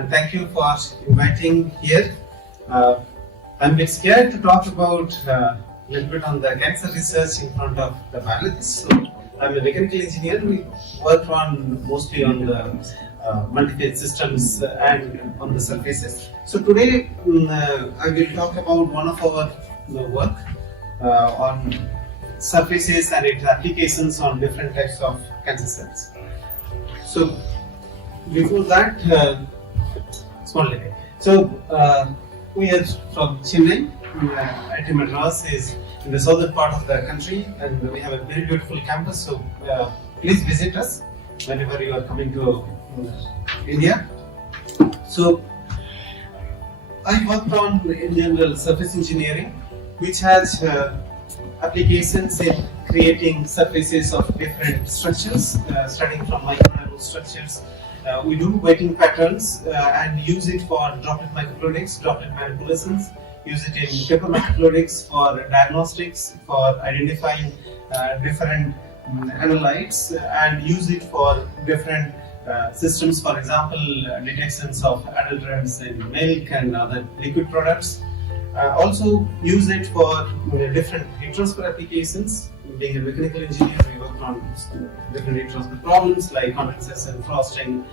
and thank you for inviting here. I'm a bit scared to talk about a little bit on the cancer research in front of the biologists. So I'm a mechanical engineer. We work on mostly on the multi-phase systems and on the surfaces. So today I will talk about one of our work on surfaces and its applications on different types of cancer cells. So before that, we are from Chennai. IIT Madras is in the southern part of the country, and we have a very beautiful campus. So please visit us whenever you are coming to India. So I worked on in general surface engineering, which has applications in creating surfaces of different structures, starting from micro structures. We do weighting patterns and use it for droplet microfluidics, droplet manipulations, use it in paper microfluidics for diagnostics, for identifying different analytes, and use it for different systems, for example, detections of adulterants in milk and other liquid products. Also use it for different heat transfer applications. Being a mechanical engineer, we work on different heat transfer problems like condensation, frosting,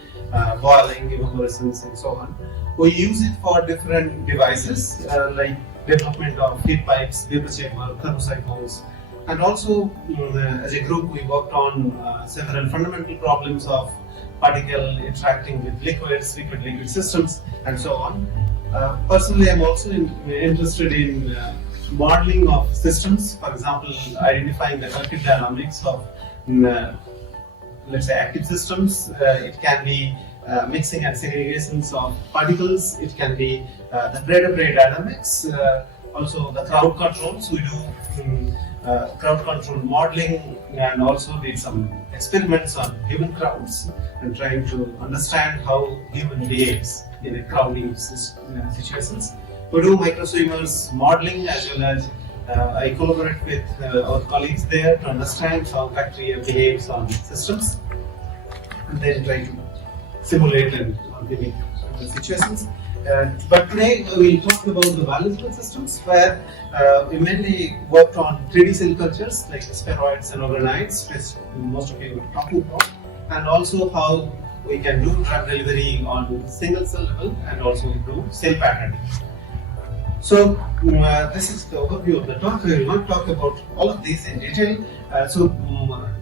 boiling, evaporescence, and so on. We use it for different devices like development of heat pipes, vapor chamber, thermocyclones, and also as a group we worked on several fundamental problems of particle interacting with liquids, liquid systems, and so on. Personally, I'm also interested in modeling of systems, for example, identifying the circuit dynamics of, let's say, active systems. It can be mixing and segregations of particles. It can be the spray-to-spray dynamics. Also, the crowd controls. We do crowd control modeling, and also did some experiments on human crowds and trying to understand how human behaves in a crowding situations. We do microswimmers modeling, as well as I collaborate with our colleagues there to understand how bacteria behaves on systems, and then try to simulate and mimic the situations. But today we will talk about the biological systems, where we mainly worked on 3D cell cultures like spheroids and organoids, which most of you are talking about, and also how we can do drug delivery on single cell level and also do cell patterning. So this is the overview of the talk. I will not talk about all of these in detail.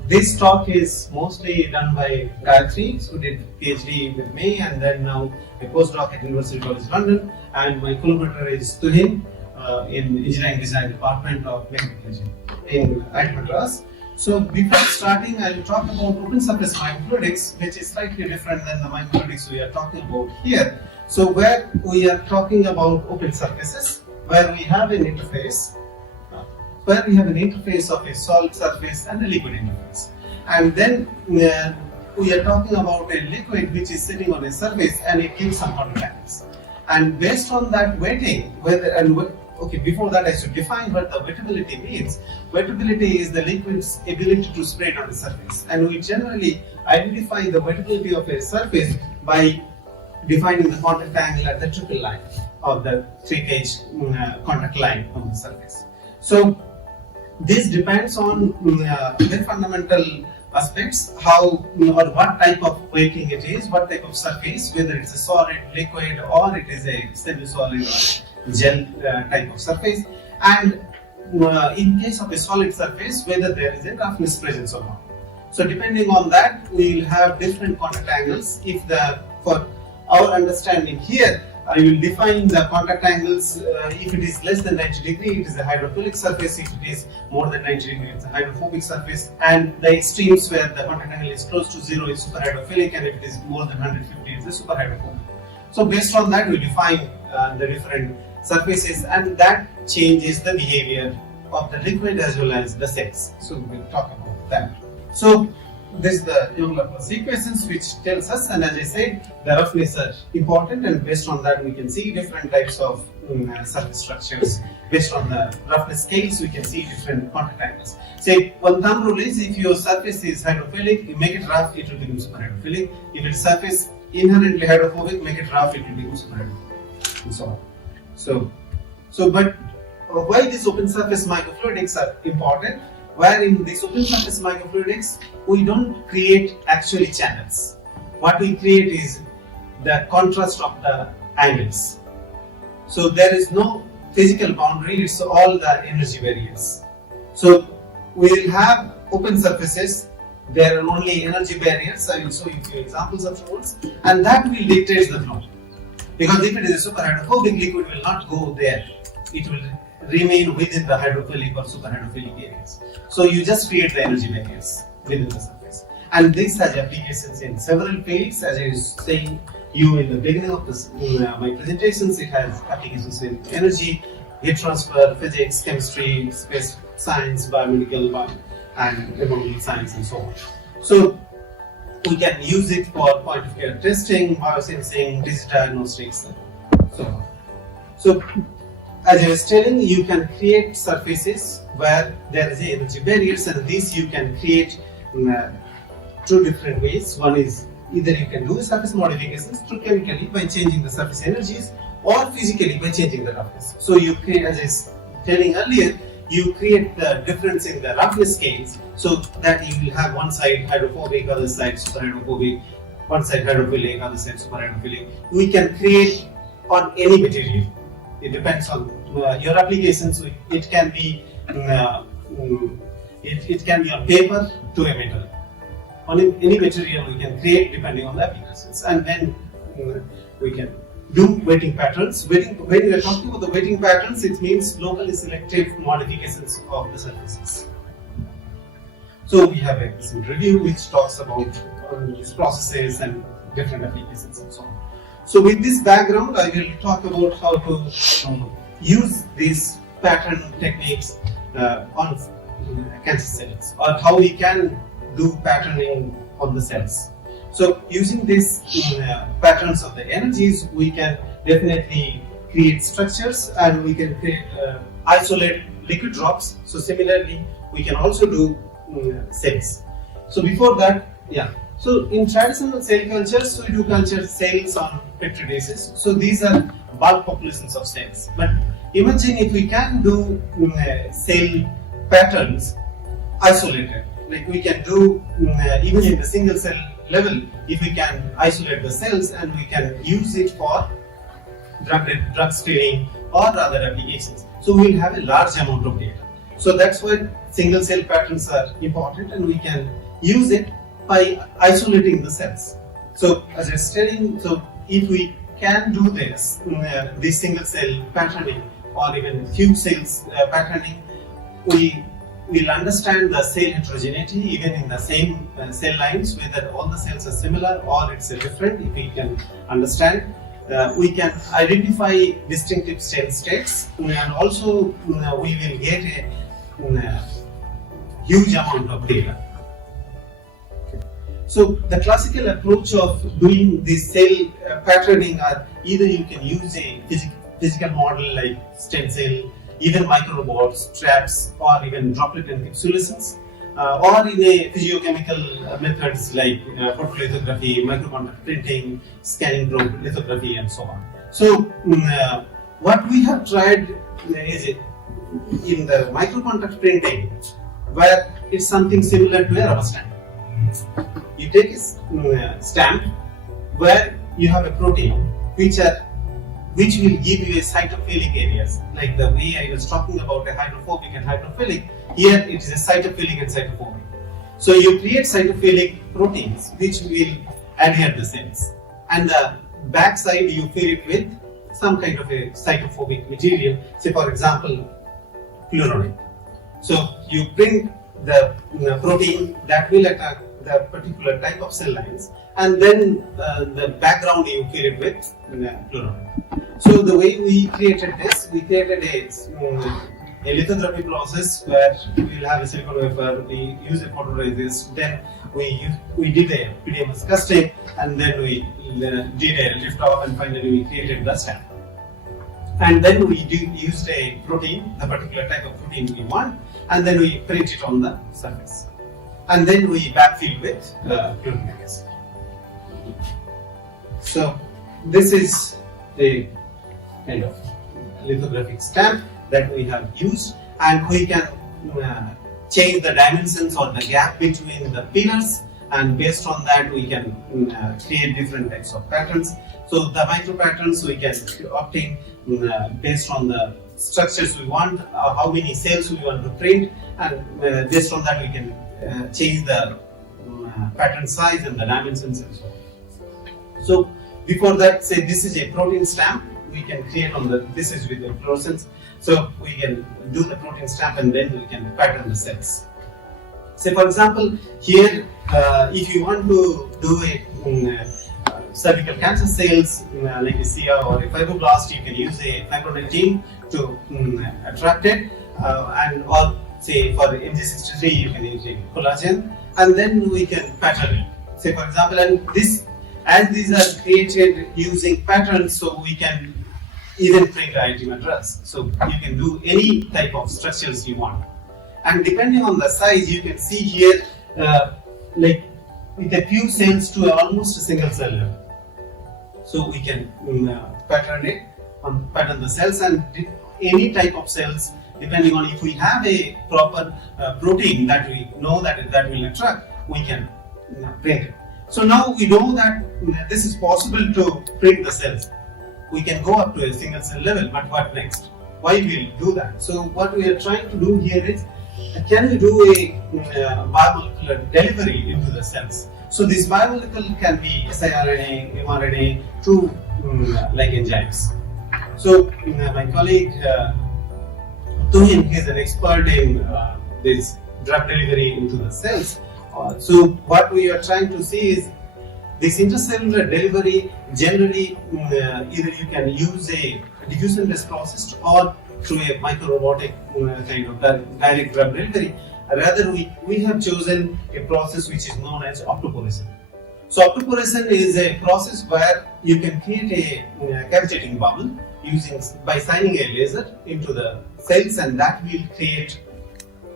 This talk is mostly done by Gayatri, who did PhD with me, and then now a postdoc at University College London, and my collaborator is Tuhin in Engineering Design Department of Mechanobiology in IIT Madras. So before starting, I will talk about open surface microfluidics, which is slightly different than the microfluidics we are talking about here. So where we are talking about open surfaces, where we have an interface, of a solid surface and a liquid interface. And then we are talking about a liquid which is sitting on a surface and it gives some contacts. And based on that weighting, before that I should define what the wettability means. Wettability is the liquid's ability to spread on the surface, and we generally identify the wettability of a surface by defining the contact angle at the triple line of the 3-gauge contact line on the surface. So this depends on very fundamental aspects, how or what type of weighting it is, what type of surface, whether it's a solid, liquid, or it is a semi-solid or gel type of surface, and in case of a solid surface, whether there is a roughness presence or not. So depending on that, we will have different contact angles. For our understanding here, I will define the contact angles. If it is less than 90 degrees, it is a hydrophilic surface. If it is more than 90 degrees, it's a hydrophobic surface. And the extremes where the contact angle is close to 0 is superhydrophilic, and if it is more than 150, it is a superhydrophobic. So based on that, we define the different surfaces, and that changes the behavior of the liquid as well as the cells. So we'll talk about that. So this is the Young-Laplace equations, which tells us, and as I said, the roughness are important, and based on that we can see different types of surface structures. Based on the roughness scales, we can see different contact angles. Say one thumb rule is, if your surface is hydrophilic, you make it rough, it will become superhydrophilic. If its surface inherently hydrophobic, make it rough, it will become super hydrophobic, and so on. But why these open surface microfluidics are important? Where in this open surface microfluidics, we don't create actually channels. What we create is the contrast of the angles. So there is no physical boundary, it's all the energy barriers. So we will have open surfaces, there are only energy barriers. I will show you a few examples of flows, and that will dictate the flow. Because if it is a super hydrophobic liquid, will not go there. It will remain within the hydrophilic or super hydrophilic areas. So you just create the energy barriers within the surface. And this has applications in several fields. As I was saying you in the beginning of this, my presentations, it has applications in energy, heat transfer, physics, chemistry, space science, biomedical, and environmental science, and so on. So we can use it for point of care testing, biosensing, disease diagnostics, and so on. So as I was telling, you can create surfaces where there is energy barriers, and these you can create in two different ways. One is either you can do surface modifications through chemically by changing the surface energies, or physically by changing the roughness. So you create, as I was telling earlier, you create the difference in the roughness scales, so that you will have one side hydrophobic, other side super hydrophobic, one side hydrophilic, other side super hydrophilic. We can create on any material. It depends on your applications. It can be it can be on paper to a metal. On any material we can create depending on the applications, and then we can do weighting patterns. When we are talking about the weighting patterns, it means locally selective modifications of the surfaces. So we have a recent review which talks about these processes and different applications and so on. So with this background, I will talk about how to use these pattern techniques on cancer cells, or how we can do patterning on the cells. So using these patterns of the energies, we can definitely create structures, and we can isolate liquid drops. So similarly, we can also do cells. So before that, so in traditional cell cultures, we do culture cells on petri dishes. So these are bulk populations of cells. But imagine if we can do cell patterns isolated, like we can do even in the single cell level, if we can isolate the cells and we can use it for drug screening or other applications. So we will have a large amount of data. So that's why single cell patterns are important, and we can use it by isolating the cells. So as I was telling, so if we can do this single cell patterning, or even few cells patterning, we will understand the cell heterogeneity even in the same cell lines, whether all the cells are similar or it's different. If we can understand, we can identify distinctive cell states, and also we will get a huge amount of data. So the classical approach of doing this cell patterning are either you can use a physical model like stem cell, even microrobots, traps, or even droplet encapsulations, or in a physiochemical methods like photolithography, microcontact printing, scanning probe lithography, and so on. So what we have tried is in the microcontact printing, where it's something similar to a rubber stamp. You take a stamp where you have a protein which will give you a cytophilic areas, like the way I was talking about a hydrophobic and hydrophilic. Here it is a cytophilic and cytophobic. So you create cytophilic proteins which will adhere the cells, and the back side you fill it with some kind of a cytophobic material, say for example fluoride. So you print the protein that will attack the particular type of cell lines, and then the background you fill it with fluoride. So the way we created this, we created a lithography process where we will have a silicon wafer, we use a photoresist, then we did a PDMS casting, and then we did a lift off, and finally we created the stamp. And then we used a protein, the particular type of protein we want, and then we print it on the surface. And then we backfill with fluoride acid. So this is the kind of lithographic stamp that we have used, and we can change the dimensions or the gap between the pillars, and based on that we can create different types of patterns. So the micro patterns we can obtain based on the structures we want, how many cells we want to print, and based on that we can change the pattern size and the dimensions and so on. So before that, say this is a protein stamp, we can create on the, this is with the fluorescence, so we can do the protein stamp and then we can pattern the cells. Say for example, here if you want to do a cervical cancer cells like a Sinha or a fibroblast, you can use a fibronectin to attract it, and or say for MG63 you can use a collagen, and then we can pattern it. Say for example, and this, as these are created using patterns, so we can even print IIT Madras. So you can do any type of structures you want, and depending on the size, you can see here like with a few cells to almost a single cell level. So we can pattern it, pattern the cells, and any type of cells, depending on if we have a proper protein that we know that will attract, we can print it. So now we know that this is possible to print the cells. We can go up to a single cell level, but what next? Why we'll do that? So what we are trying to do here is, can we do a biomolecular delivery into the cells? So this biomolecule can be siRNA, mRNA, to like enzymes. So my colleague Tuhin is an expert in this drug delivery into the cells. So what we are trying to see is this intercellular delivery. Generally, either you can use a diffusion-based process or through a microrobotic kind of direct drug delivery. Rather, we have chosen a process which is known as optoporation. So optoporation is a process where you can create a cavitating bubble by shining a laser into the cells, and that will create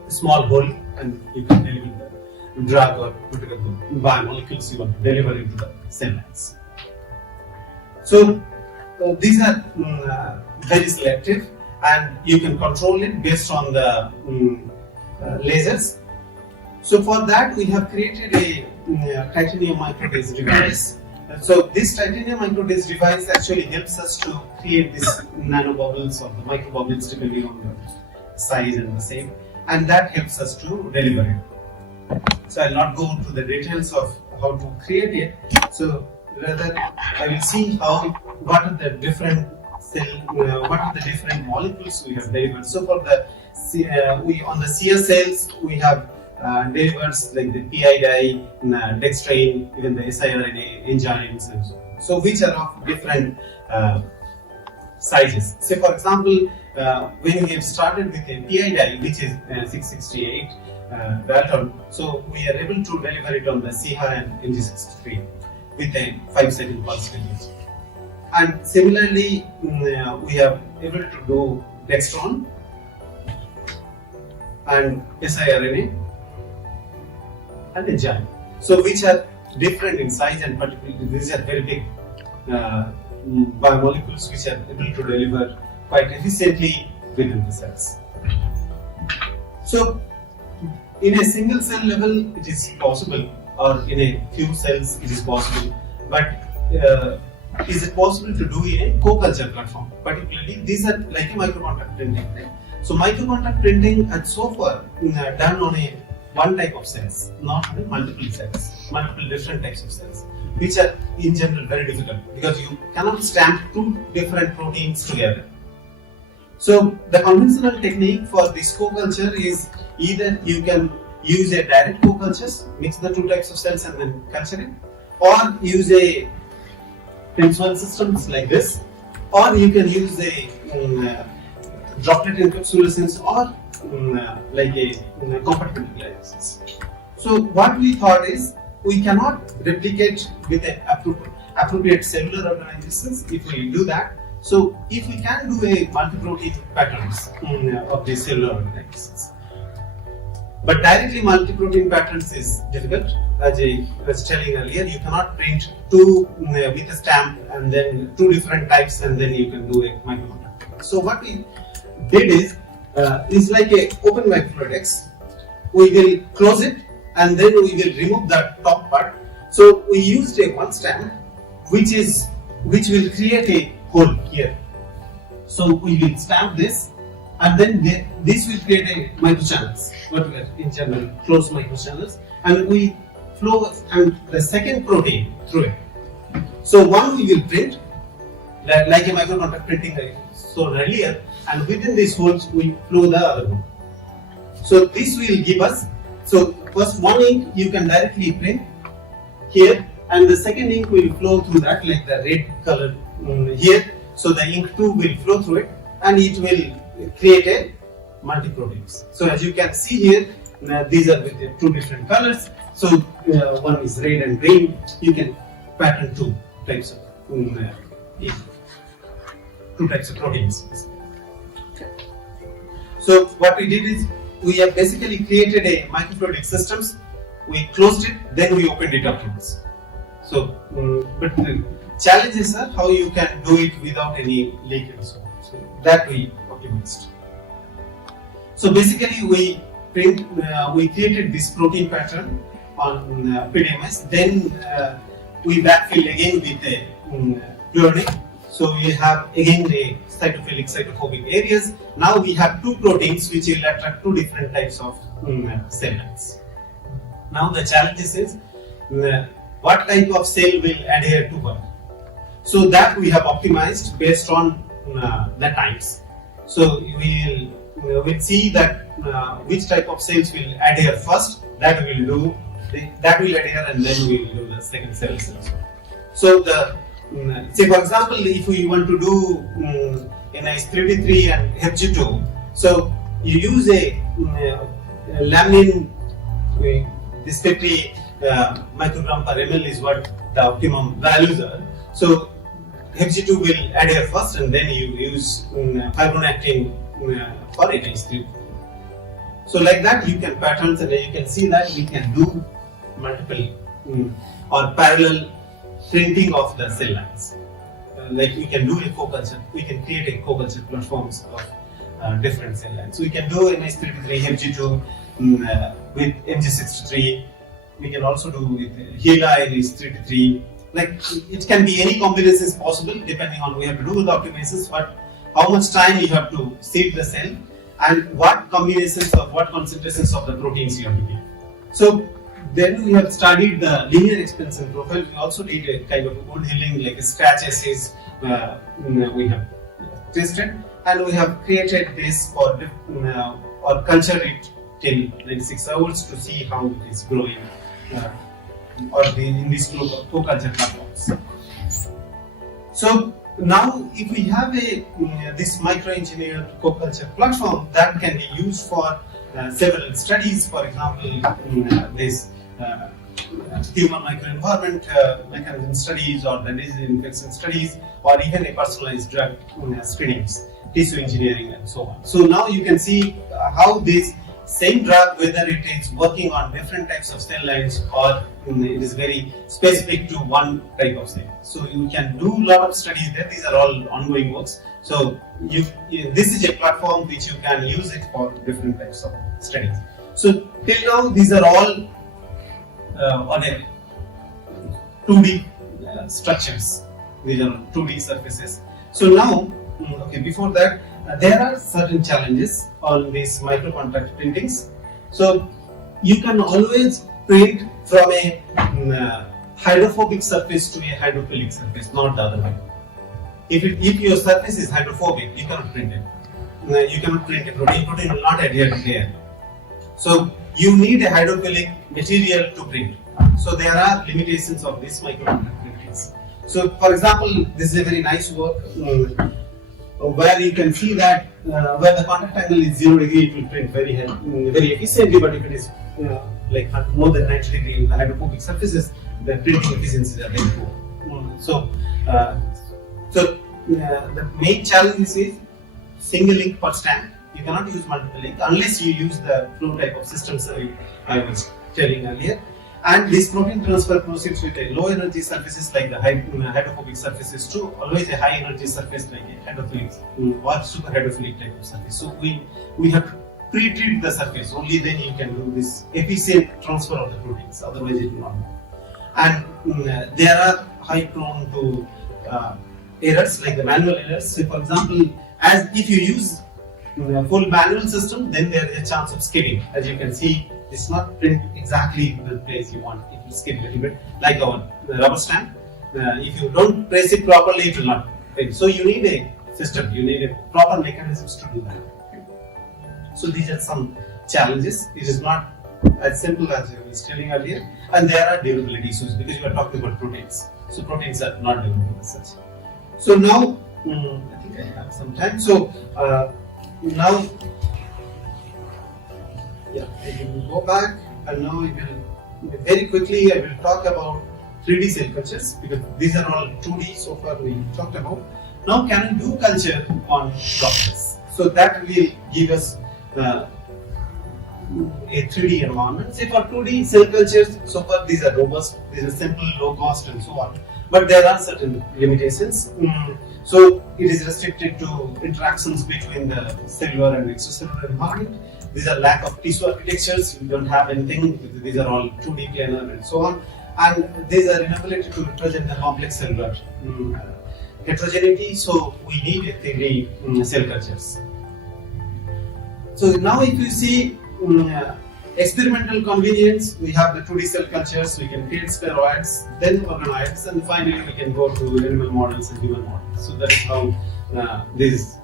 a small hole, and you can deliver the drug or whatever biomolecules you want to deliver into the cell lines. So these are very selective, and you can control it based on the lasers. So for that we have created a titanium microdisc device. So this titanium microdisc device actually helps us to create these nanobubbles or the microbubbles depending on the size and the shape, and that helps us to deliver it. So I'll not go into the details of how to create it. So rather I will see what are the different molecules we have delivered. So for the on the Sinha cells we have delivers like the PI dextrain, even the siRNA enzymes, and so on. So which are of different sizes. Say for example, when we have started with a PI which is 668 Dalton, so we are able to deliver it on the Sinha and MG63 with a 5-second pulse release. And similarly, we are able to do dextron and siRNA and enzyme. So which are different in size, and particularly these are very big biomolecules which are able to deliver quite efficiently within the cells. So in a single cell level it is possible, or in a few cells it is possible, but is it possible to do in a co-culture platform? Particularly these are like a microcontact printing, right? So microcontact printing had so far done on a one type of cells, not on multiple cells, multiple different types of cells, which are in general very difficult because you cannot stamp two different proteins together. So the conventional technique for this co-culture is either you can use a direct co-cultures, mix the two types of cells and then culture it, or use a TIMS1 systems like this, or you can use a droplet encapsulations or like a compatibility lysis. So what we thought is we cannot replicate with an appropriate cellular organizations if we do that. So if we can do a multi-protein patterns of the cellular organizations, but directly multi-protein patterns is difficult. as I was telling earlier, you cannot print two with a stamp and then two different types and then you can do a microcontact. So what we did is like a open microfluidics. We will close it and then we will remove the top part. So we used a one stamp which will create a hole here. So we will stamp this and then this will create a microchannels, what we are in general closed microchannels, and we flow and the second protein through it. So one we will print like a microcontact printing I showed earlier, and within these holes we flow the other one. So this will give us, so first one ink you can directly print here, and the second ink will flow through that like the red color here. So the ink too will flow through it and it will create a multi-proteins. So as you can see here, these are with two different colors. So one is red and green. You can pattern two types of proteins. So what we did is we have basically created a microfluidic systems. We closed it, then we opened it afterwards. So, but the challenges are how you can do it without any leak and so on. So that we optimized. So basically we created this protein pattern on PDMS. Then we backfill again with a fluoronic. So we have again the cytophilic, cytophobic areas. Now we have two proteins which will attract two different types of cell lines. Now the challenge is what type of cell will adhere to what. So that we have optimized based on the times. So we will see that which type of cells will adhere first. That we will do. That will adhere, and then we will do the second cells. So the say for example, if we want to do NIS33 and HG2, so you use a laminin. This 50 microgram per ml is what the optimum values are. So HG2 will adhere first, and then you use fibronactin for NIS33. So like that you can patterns, and you can see that we can do multiple or parallel printing of the cell lines. Like we can do a co-culture, we can create a co-culture platforms of different cell lines. So we can do NIS33, HG2 with MG63. We can also do with HeLa NIS33. Like it can be any combinations possible depending on we have to do with the optimizations, but how much time you have to seed the cell and what combinations of what concentrations of the proteins you have to give. So then we have studied the linear expansion profile. We also did a kind of wood healing like a scratch assays we have tested, and we have created this for or culture it till 96 hours to see how it is growing in these co-culture platforms. So now if we have this micro-engineered co-culture platform that can be used for several studies, for example this human microenvironment mechanism studies, or the disease infection studies, or even a personalized drug screenings, tissue engineering and so on. So now you can see how this same drug, whether it is working on different types of cell lines or it is very specific to one type of cell. So you can do a lot of studies there. These are all ongoing works. So this is a platform which you can use it for different types of studies. So till now these are all on a 2D structures. These are 2D surfaces. So now, before that, there are certain challenges on these microcontact printings. So you can always print from a hydrophobic surface to a hydrophilic surface, not the other way. If your surface is hydrophobic, you cannot print it. You cannot print a protein. Protein will not adhere there. So you need a hydrophilic material to print. So there are limitations of this microcontact printings. So for example, this is a very nice work where you can see that where the contact angle is 0 degree, it will print very efficiently, but if it is like more than 90 degree in the hydrophobic surfaces, the printing efficiencies are very poor. So the main challenge is single ink per stamp. You cannot use multiple ink unless you use the flow type of systems I was telling earlier. And this protein transfer proceeds with a low energy surfaces like the hydrophobic surfaces to always a high energy surface like a hydrophilic or super hydrophilic type of surface. So we have to pre-treat the surface, only then you can do this efficient transfer of the proteins, otherwise it will not move. And there are high prone to errors like the manual errors. So for example, as if you use full manual system, then there is a chance of skidding. As you can see, it's not print exactly the place you want. It will skid a little bit, like our rubber stamp. If you don't press it properly, it will not print. So you need a system, you need a proper mechanisms to do that. So these are some challenges. It is not as simple as I was telling earlier, and there are durability issues because you are talking about proteins. So proteins are not durable as such. So now, I think I have some time. So now, yeah, I will go back, and now I will very quickly I will talk about 3D cell cultures because these are all 2D so far we talked about. Now, can we do culture on droplets? So that will give us a 3D environment. Say for 2D cell cultures, so far these are robust, these are simple, low cost, and so on. But there are certain limitations. So it is restricted to interactions between the cellular and extracellular environment. These are lack of tissue architectures. You don't have anything. These are all 2D planar and so on. And these are inability to represent the complex cellular heterogeneity. So we need a 3D cell cultures. So now if you see experimental convenience, we have the 2D cell cultures, we can create spheroids, then organoids, and finally we can go to animal models and human models. So that is how these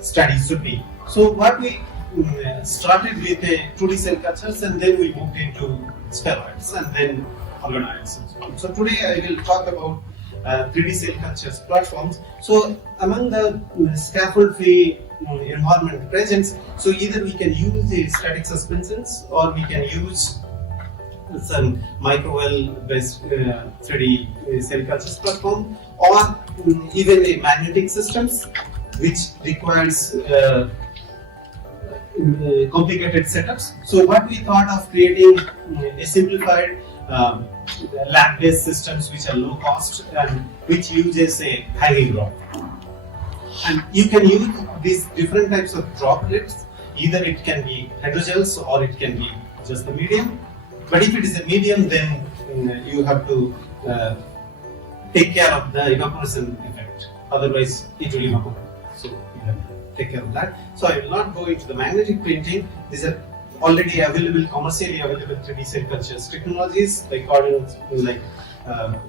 studies should be. So what we started with a 2D cell cultures, and then we moved into spheroids and then organoids and so on. So today I will talk about 3D cell cultures platforms. So among the scaffold-free environment presents, so either we can use the static suspensions or we can use some microwell based 3D cell cultures platform, or even a magnetic systems which requires complicated setups. So what we thought of creating a simplified lab-based systems which are low cost and which uses a hanging drop. And you can use these different types of droplets. Either it can be hydrogels or it can be just the medium. But if it is a medium, then you have to take care of the evaporation effect. Otherwise, it will evaporate. So you have to take care of that. So I will not go into the magnetic printing. These are already available, commercially available 3D cell cultures technologies like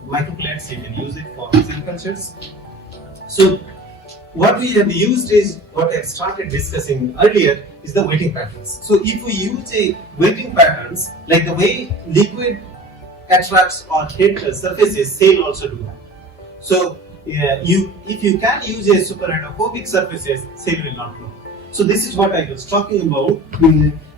microfluidics. You can use it for cell cultures. So what we have used is what I started discussing earlier is the weighting patterns. So if we use a weighting patterns like the way liquid attracts or hit surfaces, cell also do that. So if you can use a super hydrophobic surfaces, cell will not grow. So this is what I was talking about.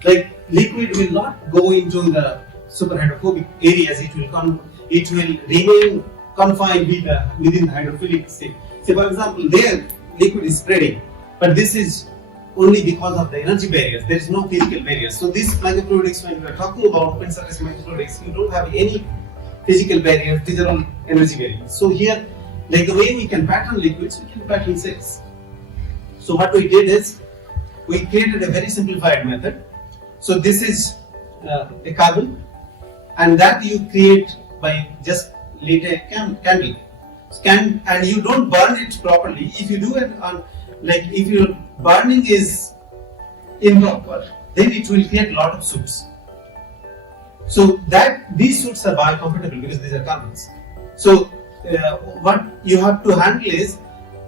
Like liquid will not go into the super hydrophobic areas. It will remain confined within the hydrophilic state. So for example, there liquid is spreading, but this is only because of the energy barriers. There is no physical barriers. So this microfluidics, when we are talking about open surface microfluidics, you don't have any physical barriers. These are all energy barriers. So here, like the way we can pattern liquids, we can pattern cells. So what we did is we created a very simplified method. So this is a carbon, and that you create by just lit a candle. And you don't burn it properly. If you do it on, like if your burning is improper, then it will create a lot of soot. So that these soots are biocompatible because these are carbons. So what you have to handle is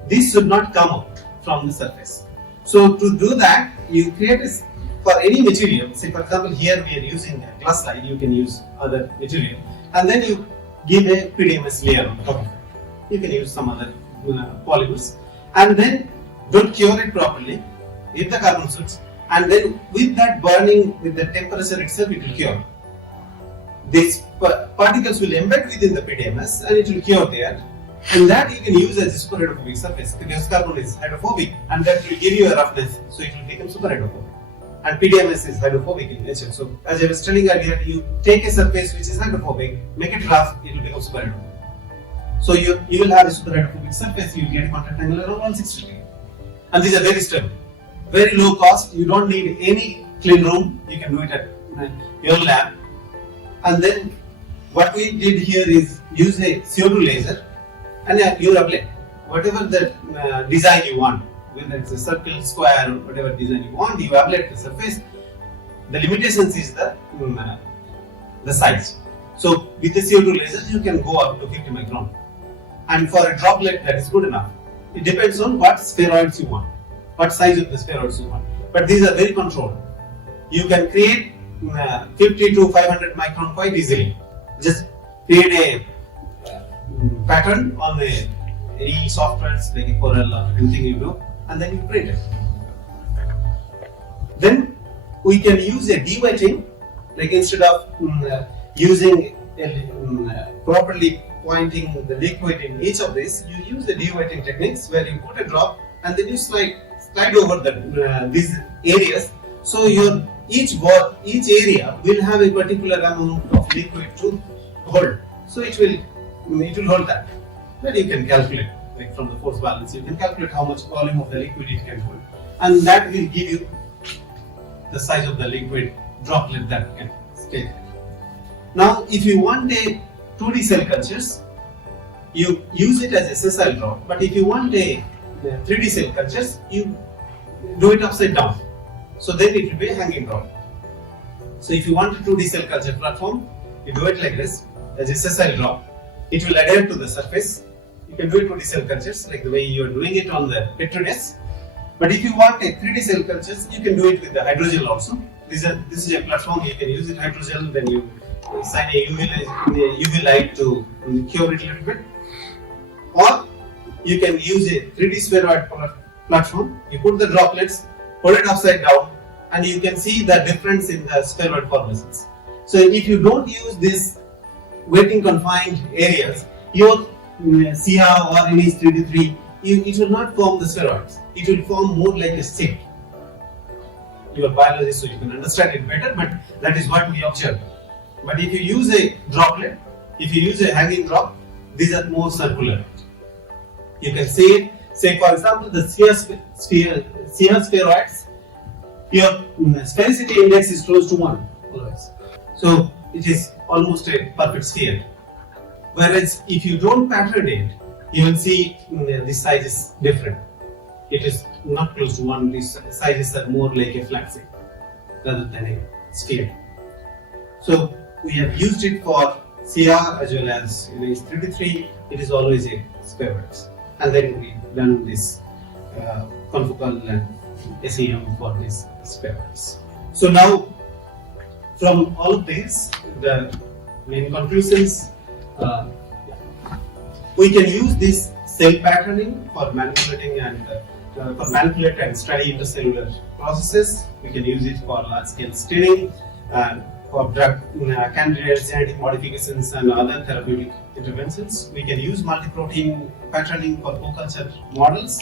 this should not come out from the surface. So to do that, you create for any material. Say for example, here we are using a glass slide. You can use other material, and then you give a PDMS layer on top of it. You can use some other polymers, and then don't cure it properly, hit the carbon soots, and then with that burning, with the temperature itself, it will cure. These particles will embed within the PDMS and it will cure there, and that you can use as a super hydrophobic surface because carbon is hydrophobic, and that will give you a roughness, so it will become super hydrophobic. and PDMS is hydrophobic in nature. So as I was telling earlier, you take a surface which is hydrophobic, make it rough, it will become super hydrophobic. So you will have a super hydrophobic surface, you get a contact angle around 160 degrees. And these are very stable, very low cost, you don't need any clean room, you can do it at your lab. And then what we did here is use a CO2 laser and you ablate whatever the design you want, whether it's a circle, square, or whatever design you want, you ablate the surface. The limitations is the size. So with the CO2 lasers you can go up to 50 micron. And for a droplet that is good enough. It depends on what spheroids you want, what size of the spheroids you want. But these are very controlled. You can create 50 to 500 micron quite easily. Just create a pattern on any softwares like Corel or anything you do, and then you print it. Then we can use a dewetting, like instead of using properly pointing the liquid in each of these, you use the dewetting techniques where you put a drop and then you slide over these areas. So each area will have a particular amount of liquid to hold. So it will hold that. Then you can calculate, like from the force balance, you can calculate how much volume of the liquid it can hold, and that will give you the size of the liquid droplet that can stay there. Now, if you want a 2D cell cultures, you use it as a sessile drop. But if you want a 3D cell cultures, you do it upside down. So then it will be a hanging drop. So if you want a 2D cell culture platform, you do it like this as a sessile drop. It will adhere to the surface. You can do it 2D cell cultures like the way you are doing it on the Petri dish. But if you want a 3D cell cultures, you can do it with the hydrogel also. This is a platform, you can use it hydrogel, then you shine a UV light to cure it a little bit. Or you can use a 3D spheroid platform, you put the droplets, put it upside down, and you can see the difference in the spheroid formations. So if you don't use these wetting confined areas, your Sinha or any 3D3, it will not form the spheroids. It will form more like a stick. You are biologist, so you can understand it better, but that is what we observe. But if you use a droplet, if you use a hanging drop, these are more circular. You can say for example, the Sinha spheroids, your sphericity index is close to 1 always. So it is almost a perfect sphere. Whereas if you don't pattern it, you will see the size is different. It is not close to 1, these sizes are more like a flat shape rather than a sphere. So we have used it for Sinha as well as in 3D3, it is always a spheroids. And then we done this confocal and SEM for these spheroids. So now from all of this, the main conclusions, we can use this cell patterning for manipulating and manipulate and study intercellular processes. We can use it for large-scale staining, for drug candidates, genetic modifications, and other therapeutic interventions. We can use multi-protein patterning for co-culture models,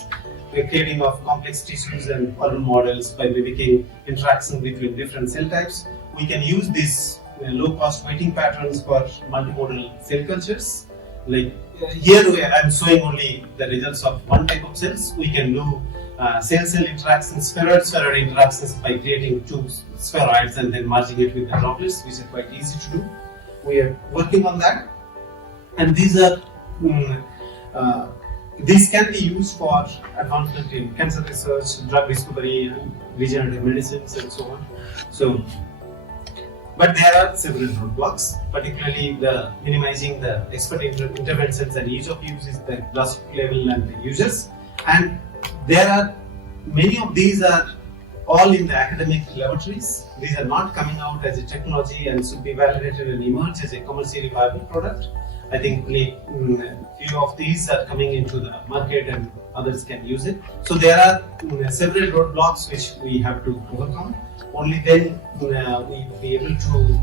the creating of complex tissues and organ models by mimicking interaction between different cell types. We can use these low-cost wetting patterns for multimodal cell cultures. Like here I am showing only the results of one type of cells. We can do cell-cell interactions, spheroid-spheroid interactions by creating two spheroids and then merging it with the droplets, which are quite easy to do. We are working on that, and these can be used for advancement in cancer research, drug discovery, regenerative medicines, and so on. So, but there are several roadblocks, particularly minimizing the expert interventions and ease of use is the grassroots level and the users. And there are many of these are all in the academic laboratories. These are not coming out as a technology and should be validated and emerge as a commercially viable product. I think only few of these are coming into the market and others can use it. So there are several roadblocks which we have to overcome. Only then we will be able to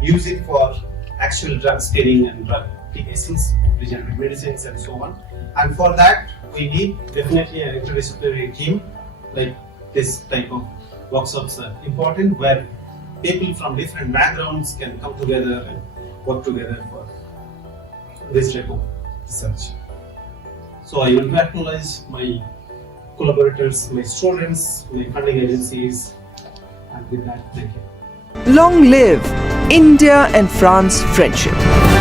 use it for actual drug screening and drug applications, regenerative medicines, and so on. And for that, we need definitely an interdisciplinary team like this type of workshops are important, where people from different backgrounds can come together and work together for this type of research. So I want to acknowledge my collaborators, my students, my funding agencies, and with that, thank you. Long live India and France friendship.